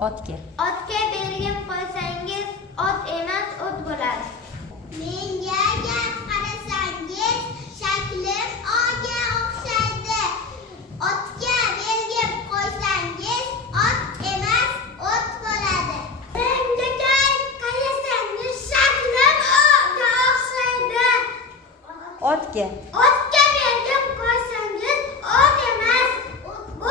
Otga. Otga belgim qo'ysangiz, ot emas, o't bo'ladi. Menga gap qarasangiz, shaklim oyga o'xshaydi. Otga belgim qo'ysangiz, ot emas, o't bo'ladi. Menga gap qarasangiz, shaklim oyga o'xshaydi. Otga. Otga belgim qo'ysangiz, ot emas,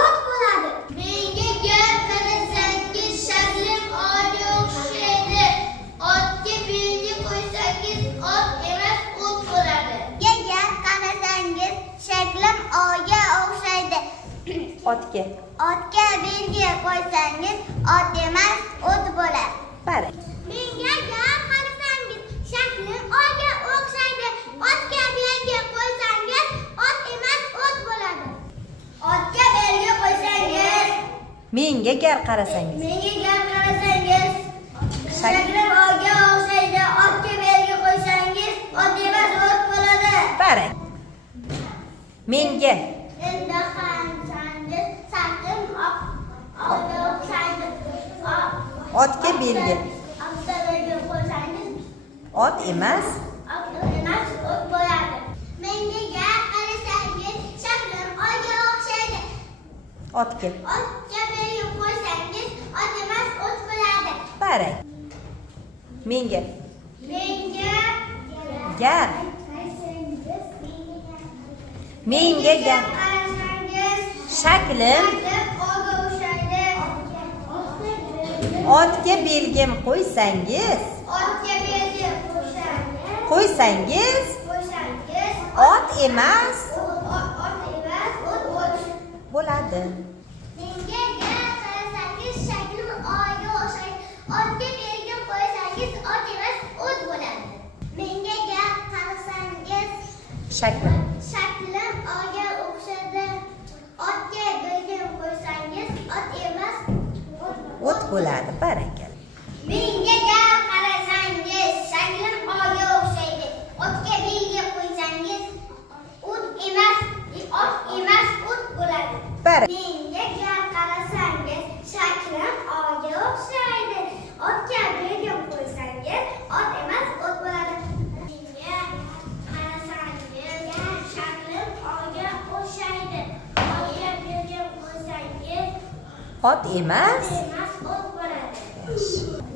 o't bo'ladi. Menga gap qarasangiz, shaklim oyga o'xshaydi. Otga belgi qo'ysangiz, ot emas, o't bo'ladi. Menga gap qarasangiz, shaklim oyga o'xshaydi. Otga. Otga belgi qo'ysangiz, ot emas, o't bo'ladi. Bari. Menga gap qarasangiz, shaklim oyga o'xshaydi. Otga belgi qo'ysangiz, ot emas, o't bo'ladi. Otga belgi qo'ysangiz, Menga gar qarasangiz. menga gap qarasangiz, shaklim oyga o'xshaydi. Otga belgi qo'ysangiz, ot emas, o't bo'ladi. Bari. Menga. Endi qarasangiz, shaklim oyga o'xshaydi. Otga belgi. Otga belgi qo'ysangiz, Ot emas. emas, o't bo'ladi. Menga gap qarasangiz, shaklim oyga o'xshaydi. Otga. Otga belgi qo'ysangiz, ot emas, o't bo'ladi. Bari. Menga. Menga Gar. Menga gar. qarasangiz, Shaklim shaklim oyga o'xshaydi. otga belgim qo'ysangiz, Otga belgi qo'ysangiz, qo'ysangiz, ot emas ot emas, o't bo'ladi. Menga gap qarasangiz, shaklim oyga o'xshaydi. Otga belgi qo'ysangiz, ot emas, o't bo'ladi. Menga gap qarasangiz, Shaklim shaklim oyga o'xshaydi. Otga belgi qo'ysangiz, ot emas, o't bo'ladi. Barakalla. Menga gap qarasangiz, shaklim oyga o'xshaydi. Otga belgi qo'ysangiz, ot emas, o't bo'ladi. Menga gap qarasangiz, shaklim oyga o'xshaydi. Otga belgi qo'ysangiz, ot emas, o't bo'ladi. Menga qarasangiz, shaklim oyga o'xshaydi. Otga belgi qo'ysangiz, Ot emas o't bo'ladi.